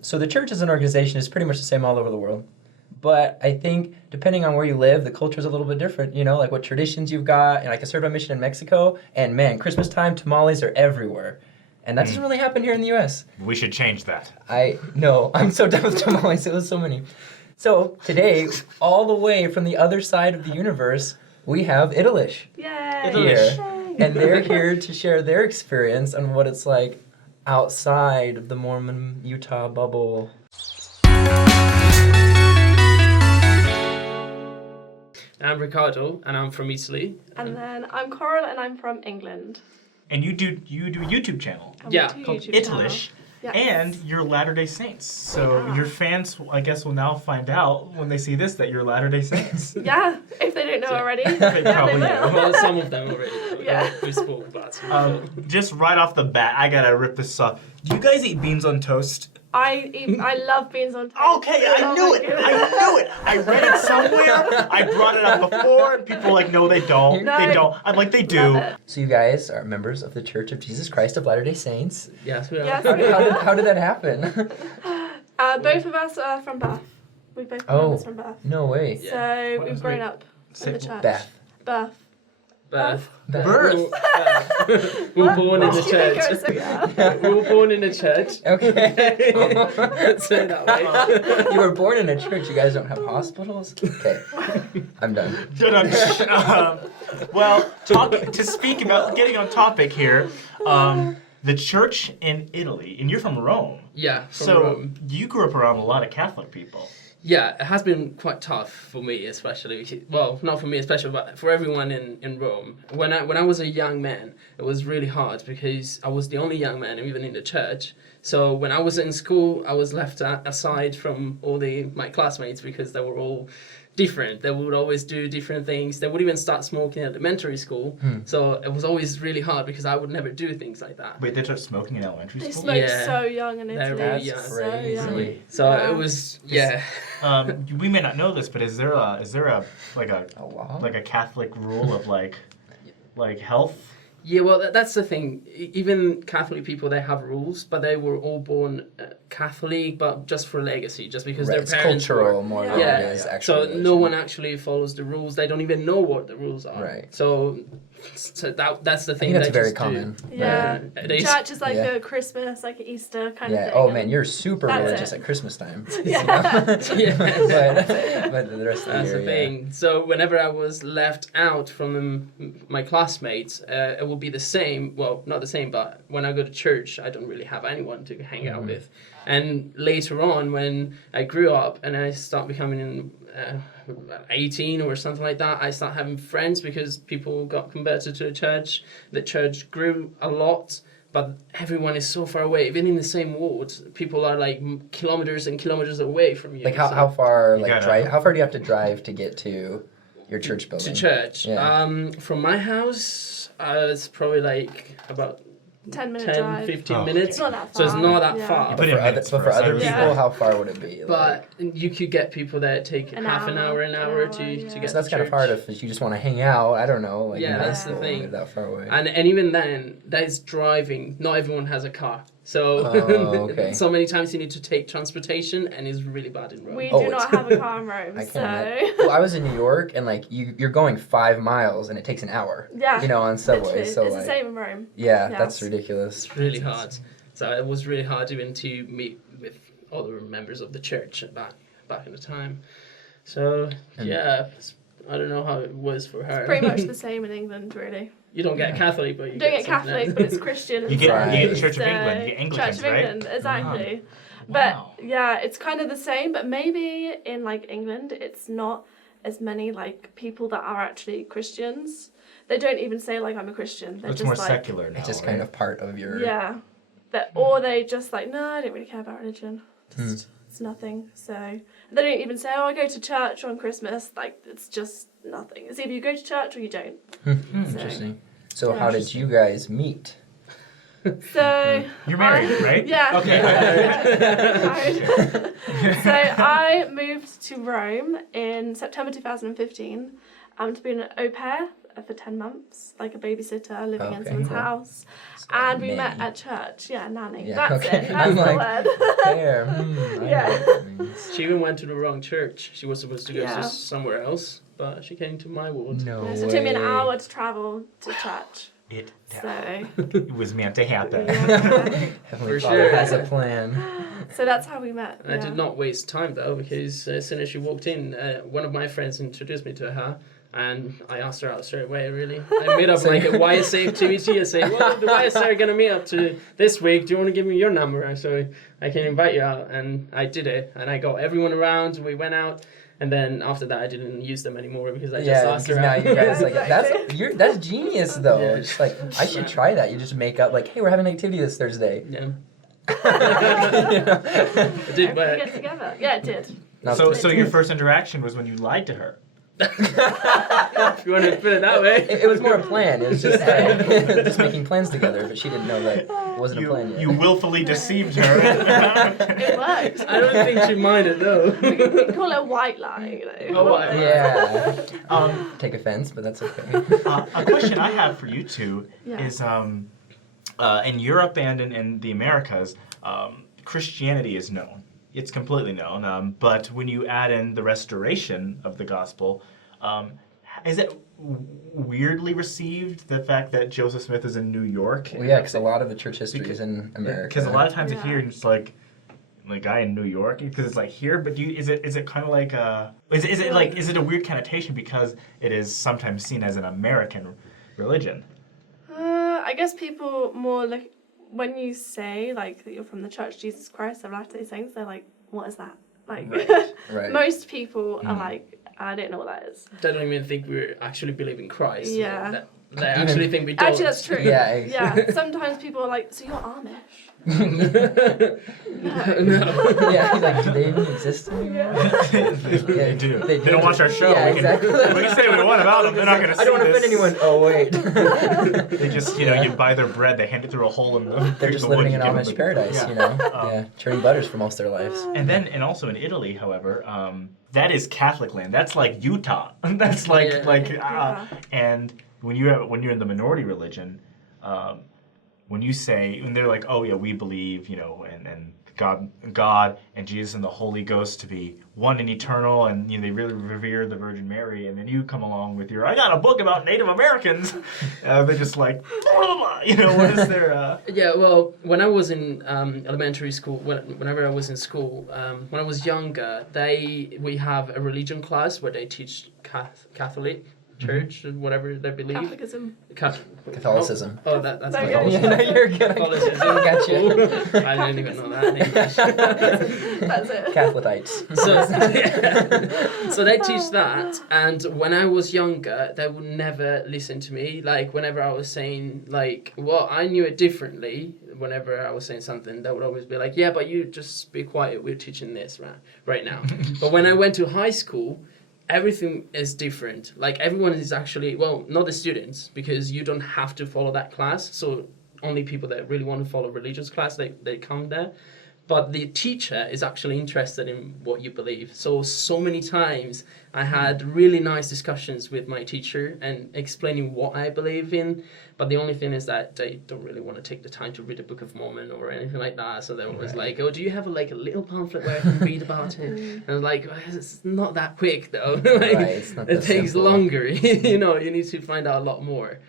So the church as an organization is pretty much the same all over the world. But I think depending on where you live, the culture is a little bit different, like what traditions you've got. And like I served on mission in Mexico, and man, Christmas time, tamales are everywhere. And that doesn't really happen here in the U.S. We should change that. No, I'm so done with tamales. It was so many. So today, all the way from the other side of the universe, we have Italish Yay! here. And they're here to share their experience on what it's like outside of the Mormon Utah bubble. I'm Ricardo, and I'm from Italy. And then I'm Coral, and I'm from England. And you do a YouTube channel. Yeah, Called Italish. Yes. And you're Latter-day Saints. So your fans, I guess, will now find out when they see this that you're Latter-day Saints. Yeah, if they don't know already. They probably will. do. Well, some of them already. Yeah. We spoke about it. Just right off the bat, I gotta rip this off. Do you guys eat beans on toast? I love beans on toast. Okay, I Oh knew my it. goodness. I knew it. I read it somewhere. I brought it up before, and people were like, no, they don't. No. They don't. I'm like, they do. Love it. So you guys are members of the Church of Jesus Christ of Latter-day Saints. Yes, we are. Yes. How did that happen? Both of us are from Bath. We both Oh. members from Bath. No way. Yeah. So What we've was grown it? up Say- in the church. Bath. Bath. Birth. Birth. We were born in the What did you think I was church. saying? We were born in the church. Okay. Let's say it that way. You were born in a church. You guys don't have hospitals? Okay. I'm done. Well, to speak about getting on topic here, the church in Italy, and you're from Rome. Yeah, from So Rome. you grew up around a lot of Catholic people. Yeah, it has been quite tough for me, especially. Well, not for me especially, but for everyone in Rome. When I was a young man, it was really hard because I was the only young man, even in the church. So when I was in school, I was left aside from all my classmates because they were all different. They would always do different things. They would even start smoking at elementary school. So it was always really hard because I would never do things like that. Wait, they started smoking in elementary They school? smoke Yeah. so young in They're Italy. really That's young. So young. crazy. So Yeah. it was, yeah. We may not know this, but is there a A law? like a Catholic rule of like health? Yeah, well, that's the thing. Even Catholic people, they have rules, but they were all born Catholic, but just for legacy, just because Right, their it's parents cultural were. more than Yeah, it is so actual no religion. one actually follows the rules. They don't even know what the rules are. Right. So that's the I thing. think that's they very just common. Do. Yeah. It is. Church is like Yeah. a Christmas, like an Easter kind of Yeah. thing. Oh man, you're super That's religious it. at Christmas time. Yeah. Yeah. but the rest of the That's year, the thing. So whenever I was left out from my classmates, it will be the same. Well, not the same, but when I go to church, I don't really have anyone to hang out with. And later on, when I grew up and I start becoming 18 or something like that, I start having friends because people got converted to the church. The church grew a lot. But everyone is so far away. Even in the same ward, people are like kilometers and kilometers away from you. Like So- how far You gotta- drive? How far do you have to drive to get to your church building? to church. Yeah. From my house, it's probably like about 10-minute 10, drive. 15 Oh, minutes. It's not that So it's far. not that Yeah. far. Put But in for other, minutes but for first, other I people, Yeah. how far would it be? But you could get people that take An half an hour hour, to yeah. get so that's to kind of church. hard if you just want to hang out. I don't know. Like Yeah, in high that's the school, thing. you're that far away. And even then, that is driving. Not everyone has a car. So Oh, okay. so many times you need to take transportation, and it's really bad in Rome. We Oh, do it's- not have a car in Rome, I so can't. Well, I was in New York, and like you're going 5 miles, and it takes an hour. yeah, On subway. literally. So it's like, the same in Rome. yeah, Yes. that's ridiculous. It's really hard. So it was really hard even to meet with other members of the church back in the time. So And- yeah, I don't know how it was for her. It's pretty much the same in England, really. You don't get Yeah. Catholic, but you You don't get something Catholic, else. but it's Christian. You get, Right. you get Church of So, England, you get Anglicans, Church of right? England, exactly. Wow. But yeah, it's kind of the same, but maybe in like England, it's not as many like people that are actually Christians. They don't even say like I'm a Christian. They're It's just more like secular now, It's just right? kind of part of your. yeah, or they just like no, I don't really care about religion. Just, it's nothing. So they don't even say oh I go to church on Christmas. Like it's just nothing. It's either you go to church or you don't. Interesting. So Yeah. how did you guys meet? So You're married, right? Yeah. Okay. Married. So I moved to Rome in September 2015 to be an au pair for 10 months, like a babysitter living in Okay, someone's cool. house. So, And we met nanny. at church. Yeah, nanny. Yeah, That's okay. it. That's I'm the like, word. Fair. I know Yeah. what that means. She even went to the wrong church. She was supposed to go Yeah. to somewhere else, but she came to my ward. No Yeah, so it way. took me an hour to travel to church. It So, was meant to happen. yeah. Heavenly For Father sure. has a plan. So that's how we met. I did not waste time though, because as soon as she walked in, one of my friends introduced me to her, and I asked her out straight away. Really, I made up So- like a YSA activity. I say, well, the YSA are gonna meet up to this week. Do you want to give me your number so I can invite you out? And I did it, and I got everyone around. We went out. And then after that, I didn't use them anymore because I just Yeah, asked her because now out. you guys like Exactly. that's genius though. Yeah. It's like I should try that. You just make up like, hey, we're having an activity this Thursday. Yeah, You know? it did We work. get together. Yeah, it did. Not So your first interaction was when you lied to her. If you want to put it that way. it was more a plan. It was just like, just making plans together, but she didn't know that it wasn't a plan yet. You willfully deceived her. It worked. I don't think she minded though. We call it white lying, though. Oh, white. Yeah. um, Take offense, but that's okay. a question I have for you two Yeah. is in Europe and in the Americas, Christianity is known. It's completely known. But when you add in the restoration of the gospel, is it weirdly received, the fact that Joseph Smith is in New York? Well, yeah, because a lot of the church history is in America. Because a lot of times I Yeah. hear it's like guy in New York, because it's like here, but is it kind of like is it a weird connotation because it is sometimes seen as an American religion? I guess people more look when you say like that you're from the Church of Jesus Christ of Latter-day Saints. They're like, "What is that?" Like, Right. most people are like, "I don't know what that is." They don't even think we actually believe in Christ. Yeah. They actually think we don't. Actually, that's true. Yeah, Yeah. Sometimes people are like, "So you're Amish?" No. Yeah, he's like, do they even exist anymore? They do. They They don't watch our show. Yeah, we can, exactly. we can say what we want about them. They're not going to see I don't want to this. offend anyone. Oh, wait. They just, you buy their bread, they hand it through a hole in the They're just the wood, living you in give them Amish the- paradise, yeah. you know? Yeah, churning butters for most of their lives. And also in Italy, however, that is Catholic land. That's like Utah. That's like Yeah. and when you're in the minority religion, when they're like, oh yeah, we believe, and God and Jesus and the Holy Ghost to be one and eternal, and they really revere the Virgin Mary, and then you come along with your, I got a book about Native Americans. They're just like, what is their? Yeah, well, when I was in elementary school, whenever I was in school, when I was younger, we have a religion class where they teach Catholic Church, whatever they believe. Catholicism. Catholicism. Oh, that's There you Catholicism. Yeah, no, you're good. Catholicism. I got you. I didn't even know that in English. That's it. Catholikites. So they teach that, and when I was younger, they would never listen to me. Like whenever I was saying I knew it differently. Whenever I was saying something, they would always be like, "Yeah, but you just be quiet. We're teaching this right now." But when I went to high school, everything is different. Like everyone is actually, well, not the students, because you don't have to follow that class. So only people that really want to follow religious class, they come there. But the teacher is actually interested in what you believe. So many times I had really nice discussions with my teacher and explaining what I believe in. But the only thing is that they don't really want to take the time to read the Book of Mormon or anything like that. So they were always like, oh, do you have a little pamphlet where I can read about it? And I was like, well, it's not that quick though. It's not it that takes simple. longer. You need to find out a lot more.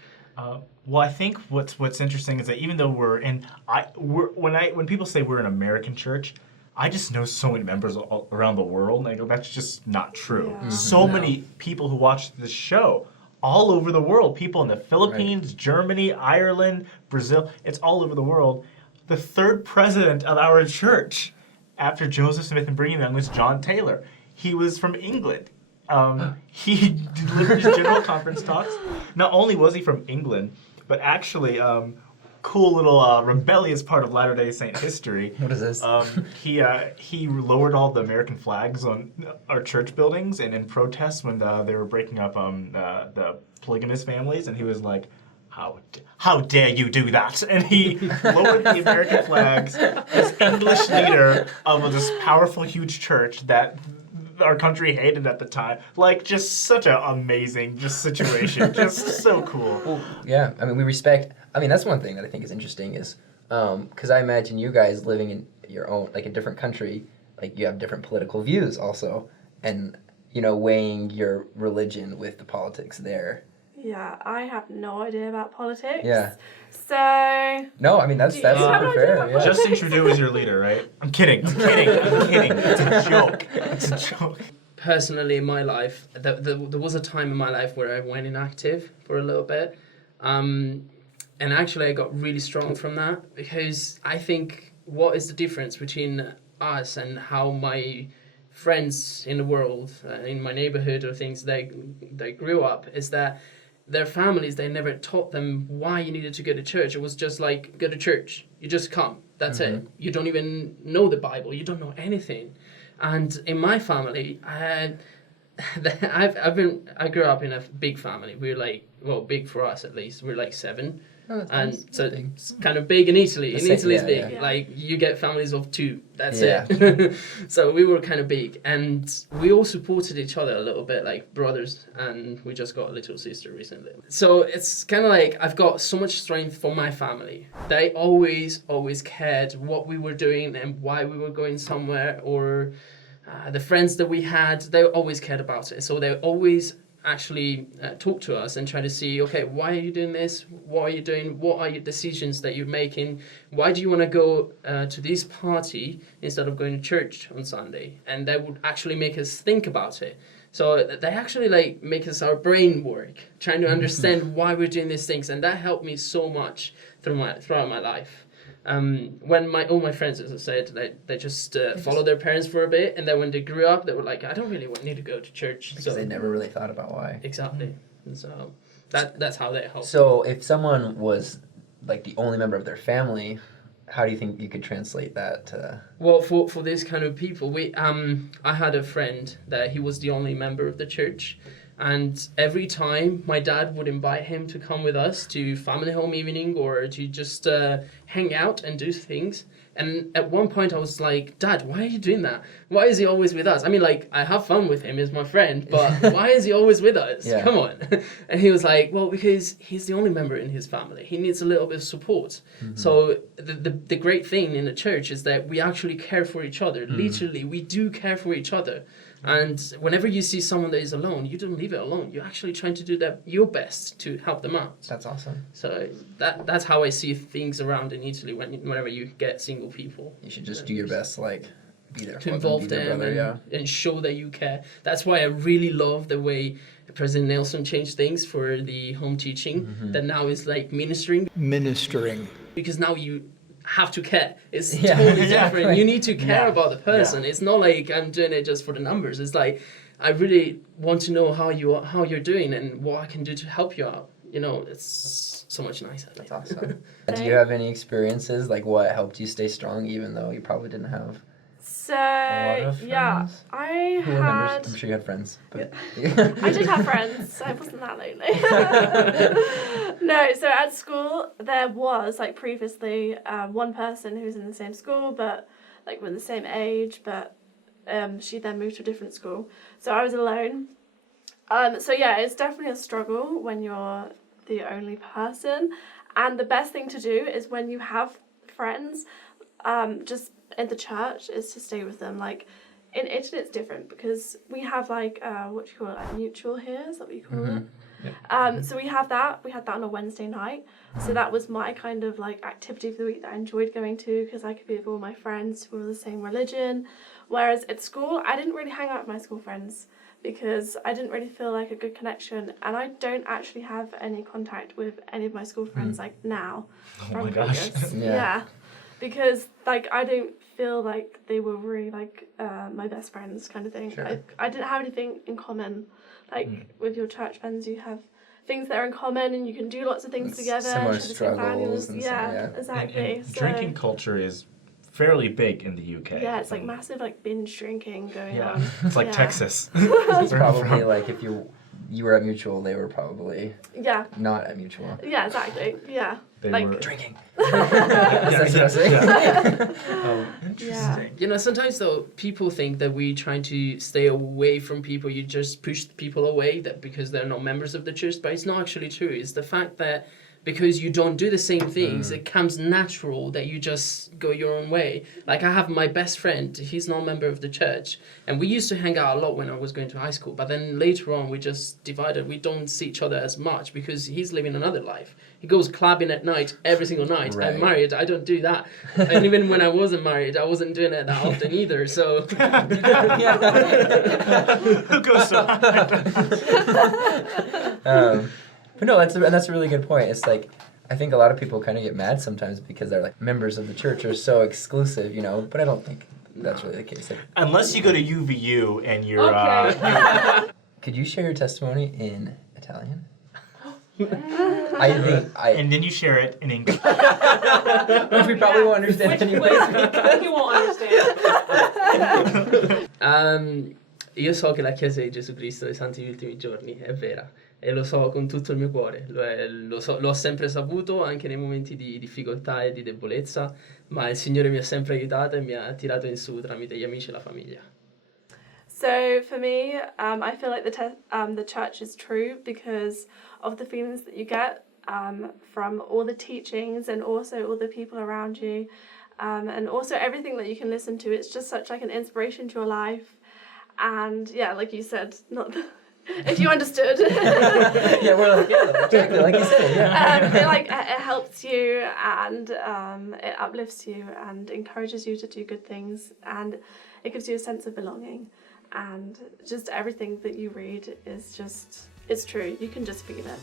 Well, I think what's interesting is that even though when people say we're an American church, I just know so many members all around the world, and I go, that's just not true. Yeah. So many people who watch this show all over the world, people in the Philippines, Germany, Ireland, Brazil, it's all over the world. The third president of our church after Joseph Smith and Brigham Young was John Taylor. He was from England. He delivered his general conference talks. Not only was he from England, but actually, cool little rebellious part of Latter-day Saint history. What is this? He lowered all the American flags on our church buildings, and in protest when they were breaking up the polygamous families, and he was like, how dare you do that? And he lowered the American flags as English leader of this powerful, huge church that our country hated at the time. Like, just such an amazing just situation. Just so cool. Well, yeah. I mean, we respect. I mean, that's one thing that I think is interesting is, because I imagine you guys living in your own, like a different country, like you have different political views also, and weighing your religion with the politics there. Yeah, I have no idea about politics. Yeah. So. No, I mean that's You super have no idea fair. about Yeah. politics? Justin Trudeau is your leader, right? I'm kidding. I'm kidding. I'm kidding. It's a joke. It's a joke. Personally, in my life, there was a time in my life where I went inactive for a little bit. And actually, I got really strong from that because I think what is the difference between us and how my friends in the world, in my neighborhood or things they grew up, is that their families, they never taught them why you needed to go to church. It was just like, go to church. You just come. That's it. You don't even know the Bible. You don't know anything. And in my family, I grew up in a big family. We're like, well, big for us at least. We're like 7. Oh, that's And nice. so Big. it's kind of big in Italy. The In same- Italy, it's yeah, big. yeah. Like you get families of 2. That's Yeah. it. So we were kind of big, and we all supported each other a little bit, like brothers. And we just got a little sister recently. So it's kind of like I've got so much strength from my family. They always cared what we were doing and why we were going somewhere, or the friends that we had. They always cared about it. So they always actually talk to us and try to see, okay, why are you doing this? What are you doing? What are your decisions that you're making? Why do you want to go to this party instead of going to church on Sunday? And that would actually make us think about it. So they actually like make us our brain work, trying to understand why we're doing these things, and that helped me so much throughout my life. When all my friends, as I said, they just followed their parents for a bit, and then when they grew up, they were like, I don't really need to go to church. Because they never really thought about why. Exactly. And so that's how they help. So if someone was like the only member of their family, how do you think you could translate that to? Well, for these kind of people, I had a friend that he was the only member of the church. And every time my dad would invite him to come with us to family home evening or to just hang out and do things. And at one point I was like, Dad, why are you doing that? Why is he always with us? I mean, like, I have fun with him, he's my friend, but why is he always with us? Yeah. Come on. And he was like, well, because he's the only member in his family. He needs a little bit of support. So the great thing in the church is that we actually care for each other. Literally, we do care for each other. And whenever you see someone that is alone, you don't leave it alone. You're actually trying to do your best to help them out. That's awesome. So that's how I see things around in Italy whenever you get single people. You should just do your best, like be there To for them, involve be their them brother, and show that you care. That's why I really love the way President Nelson changed things for the home teaching, that now is like ministering, because now you have to care. It's Yeah. totally Yeah, different. right. You need to care Yeah. about the person. It's not like I'm doing it just for the numbers. It's like I really want to know how you're doing and what I can do to help you out. It's so much nicer. That's awesome. Do you have any experiences like what helped you stay strong, even though you probably didn't have So, a lot of friends? yeah, I Who were members? had. I'm sure you had friends, but I did have friends. I wasn't that lonely. No, so at school there was like previously one person who was in the same school, but like we're the same age, but she then moved to a different school. So I was alone. So yeah, it's definitely a struggle when you're the only person. And the best thing to do is when you have friends, just in the church, is to stay with them. Like in Italy, it's different because we have like what do you call it, like mutual here? Is that what you call it? So we have that. We had that on a Wednesday night. So that was my kind of like activity for the week that I enjoyed going to because I could be with all my friends who were the same religion. Whereas at school, I didn't really hang out with my school friends because I didn't really feel like a good connection, and I don't actually have any contact with any of my school friends like now. Oh my gosh. Yeah. Because like I don't feel like they were really like my best friends kind of thing. Sure. I didn't have anything in common. Like with your church friends, you have things that are in common, and you can do lots of things together. Similar share the same struggles values. and Yeah, stuff, yeah. exactly. And So, drinking culture is fairly big in the UK. yeah, it's like massive like binge drinking going Yeah, on. it's like Yeah. Texas. it's Where I'm probably from. like if you you were at Mutual, they were probably Yeah, not at Mutual. yeah, exactly. Yeah. They Like- were Drinking. Yeah, That's what yeah. Oh, interesting. You know, sometimes though, people think that we trying to stay away from people. You just push people away that because they're not members of the church, but it's not actually true. It's the fact that because you don't do the same things, it comes natural that you just go your own way. Like I have my best friend, he's not a member of the church, and we used to hang out a lot when I was going to high school, but then later on we just divided. We don't see each other as much because he's living another life. He goes clubbing at night every single night. Right. I'm married, I don't do that. And even when I wasn't married, I wasn't doing it that often either, so... Who goes so But no, that's a really good point. It's like, I think a lot of people kind of get mad sometimes because they're like, members of the church are so exclusive, you know, but I don't think that's really the case. Like, Unless you go to UVU and you're could you share your testimony in Italian? I think and then you share it in English. which we probably won't understand anyway. You won't understand. Io so che la Chiesa di Gesù Cristo dei Santi degli Ultimi Giorni è vera e lo so con tutto il mio cuore, lo ho sempre saputo anche nei momenti di difficoltà e di debolezza, ma il Signore mi ha sempre aiutato e mi ha tirato in su tramite gli amici e la famiglia. So for me, I feel like the church is true because of the feelings that you get from all the teachings and also all the people around you, and also everything that you can listen to. It's just such like an inspiration to your life, and yeah, like you said, not the, if you understood. Yeah, we're like, yeah, exactly, like you said, yeah. It helps you and it uplifts you and encourages you to do good things, and it gives you a sense of belonging. And just everything that you read is just, it's true. You can just feel it.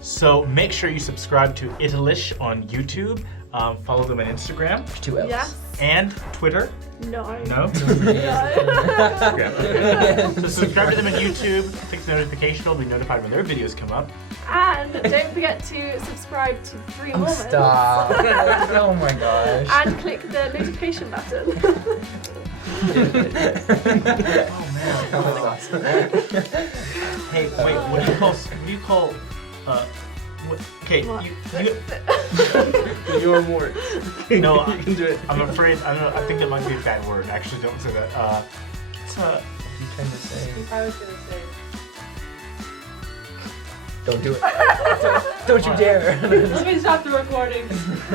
So make sure you subscribe to Italish on YouTube. Follow them on Instagram 2 L's. Yes. and Twitter. No. No? No. Instagram, okay. So subscribe to them on YouTube. Click the notification. You'll be notified when their videos come up. And don't forget to subscribe to Three Oh, Mormons. stop. Oh my gosh. And click the notification button. Oh man. That was awesome. Hey, wait. What do you call? Okay. What? Your more. No, You can do it. I'm afraid. I don't know. I think that might be a bad word. Actually, don't say that. It's What are you trying to say? I was gonna say. Don't do it. Don't you dare. Let me stop the recording.